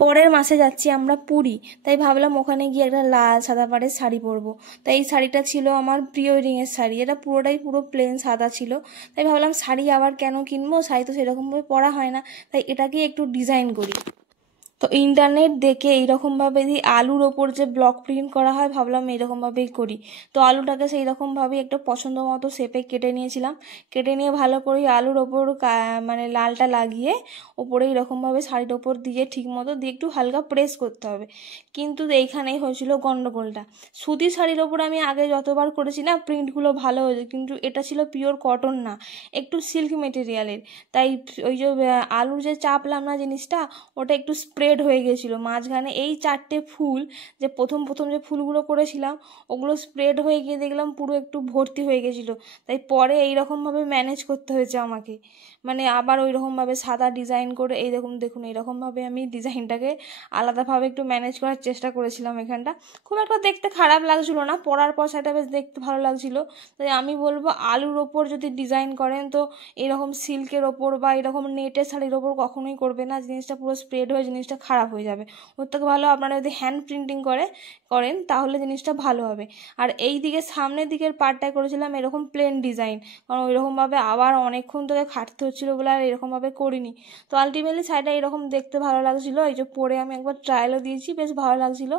পরের মাসে যাচ্ছি আমরা পুরী, তাই ভাবলাম ওখানে গিয়ে একটা লাল সাদা পাড়ের শাড়ি পরবো। তাই এই শাড়িটা ছিল আমার প্রি ওয়েডিংয়ের শাড়ি, এটা পুরো প্লেন সাদা ছিল। তাই ভাবলাম শাড়ি আবার কেন কিনবো, শাড়ি তো সেরকমভাবে পরা হয় না, তাই এটাকে একটু ডিজাইন করি। তো ইন্টারনেট দেখে এইরকমভাবে এই আলুর ওপর যে ব্লক প্রিন্ট করা হয়, ভাবলাম এইরকমভাবেই করি। তো আলুটাকে সেই রকমভাবেই একটা পছন্দ মতো শেপে কেটে নিয়েছিলাম। কেটে নিয়ে ভালো করে আলুর ওপর মানে লালটা লাগিয়ে ওপরে এইরকমভাবে শাড়ির ওপর দিয়ে ঠিক মতো দিয়ে একটু হালকা প্রেস করতে হবে। কিন্তু এইখানেই হয়েছিল গন্ডগোলটা। সুতির শাড়ির ওপর আমি আগে যতবার করেছি না, প্রিন্টগুলো ভালো হয়েছে, কিন্তু এটা ছিল পিওর কটন না, একটু সিল্ক মেটেরিয়ালের। তাই ওই যে আলুর যে চাপলাম না জিনিসটা, ওটা একটু স্প্রেড হয়ে গেছিলো মাঝখানে। এই 4টে ফুল যে প্রথম যে ফুলগুলো করেছিলাম, ওগুলো স্প্রেড হয়ে গিয়ে দেখলাম পুরো একটু ভর্তি হয়ে গেছিলো। তাই পরে এইরকমভাবে ম্যানেজ করতে হয়েছে আমাকে, মানে আবার ওই রকমভাবে সাদা ডিজাইন করে এইরকম দেখুন এইরকমভাবে আমি ডিজাইনটাকে আলাদাভাবে একটু ম্যানেজ করার চেষ্টা করেছিলাম। এখানটা খুব একটা দেখতে খারাপ লাগছিলো না, পরার পর সেটা বেশ দেখতে ভালো লাগছিলো। তাই আমি বলবো আলুর ওপর যদি ডিজাইন করেন তো এরকম সিল্কের ওপর বা এরকম নেটের শাড়ির ওপর কখনোই করবে না, জিনিসটা পুরো স্প্রেড হয়ে জিনিসটা খারাপ হয়ে যাবে। ওর থেকে ভালো আপনারা যদি হ্যান্ড প্রিন্টিং করেন তাহলে জিনিসটা ভালো হবে। আর এই দিকে সামনের দিকের পার্টটায় করেছিলাম এরকম প্লেন ডিজাইন, কারণ ওইরকমভাবে আবার অনেকক্ষণ তোকে খাটতে হচ্ছিলো বলে আর এরকমভাবে করিনি। তো আলটিমেটলি শাড়িটা এরকম দেখতে ভালো লাগছিলো, এই যে পরে আমি একবার ট্রায়ালও দিয়েছি, বেশ ভালো লাগছিলো।